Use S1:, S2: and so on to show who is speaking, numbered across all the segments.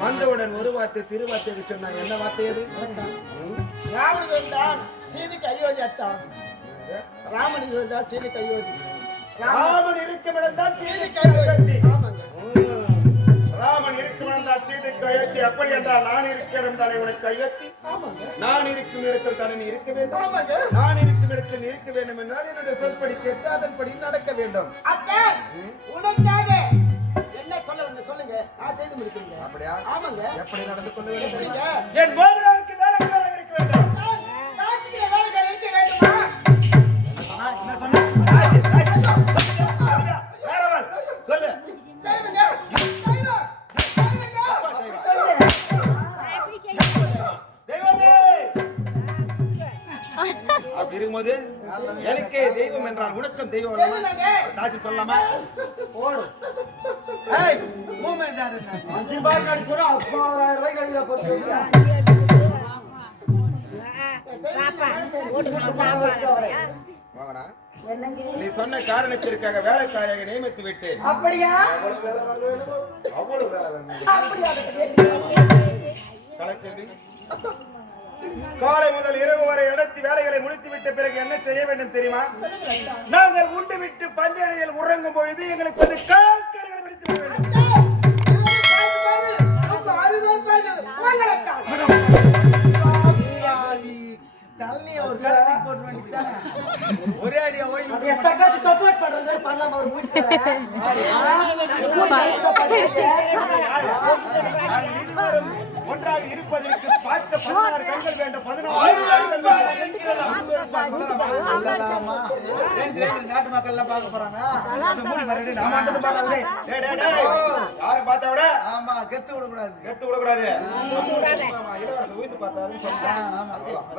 S1: வந்தவுடன் ஒரு வார்த்தை திருவார்த்தைக்கு சொன்னாங்க என்ன வார்த்தை அது?
S2: ராமனுக்கு வந்தான் சீதைக்கு அயோத்தி அத்தான் வந்தா சீதைக்கு அயோத்தி.
S1: ராமன் இருக்கும் இடம்தான்
S2: சீதைக்கு அயோத்தி.
S1: ராமன் இடம்தான் சீதைக்கு அயோத்தி அப்படி என்றால் நான் இருக்கிற இடம் தானே உனக்கு
S2: ஆமாங்க.
S1: நான் இருக்கும் இடத்தில் தானே நீ இருக்க வேண்டும்? நான் இருக்கும் இடத்தில் நீ இருக்க வேண்டும் என்றால் என்னுடைய சொல்படி கேட்டு அதன்படி நடக்க வேண்டும்.
S2: உனக்காக என்ன சொல்ல சொல்லுங்க? நான் செய்து முடிக்கிறீங்க.
S1: அப்படியா?
S2: ஆமாங்க.
S1: எப்படி நடந்து கொள்ள வேண்டும் என் இருக்கும்போது எனக்கே தெய்வம் என்றால் உனக்கும் தெய்வம் தாசி சொல்லலாமா
S2: ஓடு
S3: அஞ்சு ரூபாய் கிடைச்சோட பதினாயிரம் ரூபாய் கிடைக்கிற பொறுத்து
S1: வாங்கடா. நீ சொன்ன காரணத்திற்காக வேலைக்காரியாக நியமித்து விட்டேன்.
S3: அப்படியா?
S1: அவ்வளவு வேலை காலை முதல் இரவு வரை நடத்தி வேலைகளை முடித்து விட்ட பிறகு என்ன செய்ய வேண்டும் தெரியுமா? நாங்கள் உண்டு விட்டு பஞ்சனையில் உறங்கும் பொழுது எங்களுக்கு வந்து காக்கர்கள் ஒன்றாக இருப்பதற்கு பார்த்த பதினாறு கண்கள் வேண்டும் பதினாறு
S4: நாட்டு மக்கள் எல்லாம் பார்க்க போறாங்க
S1: நான் மட்டும் பார்க்காதே. டேய், டேய், டேய். யாரை பார்த்தா விட
S4: ஆமா கெத்து விடக்கூடாது
S1: எடுத்து விடக்கூடாது ஆமா, இளவரசர் உயிர்த்து பார்த்தாருன்னு சொன்னாங்க.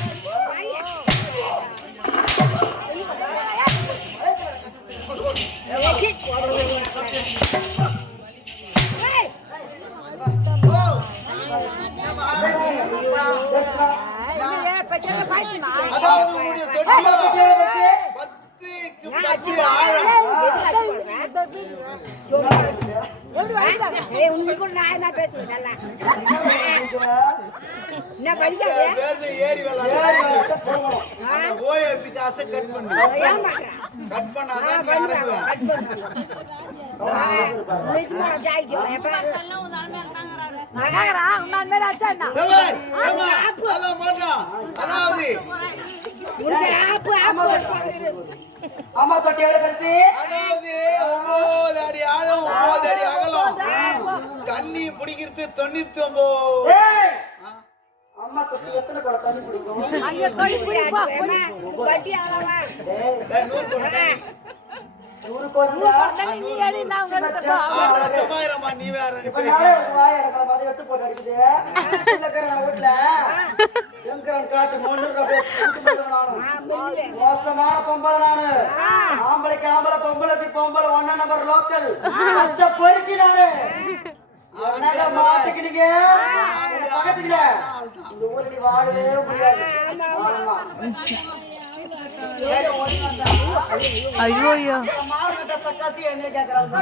S4: அதெல்லாம் மாட்டான். அதாவது
S3: அம்மா தொட்டி எவ்வளவு பெருசு
S4: அதாவது ஒன்பது அடி ஆழம் ஒன்பது அடி அகலம். தண்ணி பிடிக்கிறது தொண்ணூத்தி ஒன்பது
S3: ஏய்! அம்மா தொட்டி எத்தனை குடம் தண்ணி பிடிக்கும்?
S4: நூறு கொண்டு
S3: நூறு குடம்
S4: சும்மா இரும்மா, நீ வேற நீ
S3: இப்ப
S4: போய்
S3: நானே ஒரு வாய் அடக்கலாம் அதை எடுத்து போட்டு அடிக்குது. காட்டு மோசமான பொம்பளை நானு. ஆம்பளைக்கு ஆம்பளை பொம்பளைக்கு பொம்பளை ஒன்ன நம்பர் லோக்கல் அச்ச பொறுக்கி நானு. அவனால மாத்திக்கிட்டீங்க
S5: ஐயோ ஐயோ.
S3: மார்க்கிட்ட என்ன கேக்குறாங்க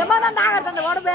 S5: எம்மா நாகர் அந்த உடம்பு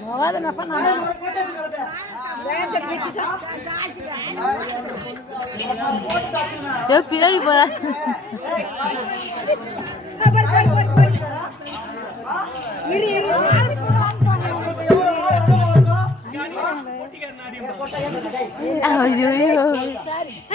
S5: மோத நப்ப
S6: நான் பின்னாடி போற
S5: இரு இரு
S6: 哎呦呦。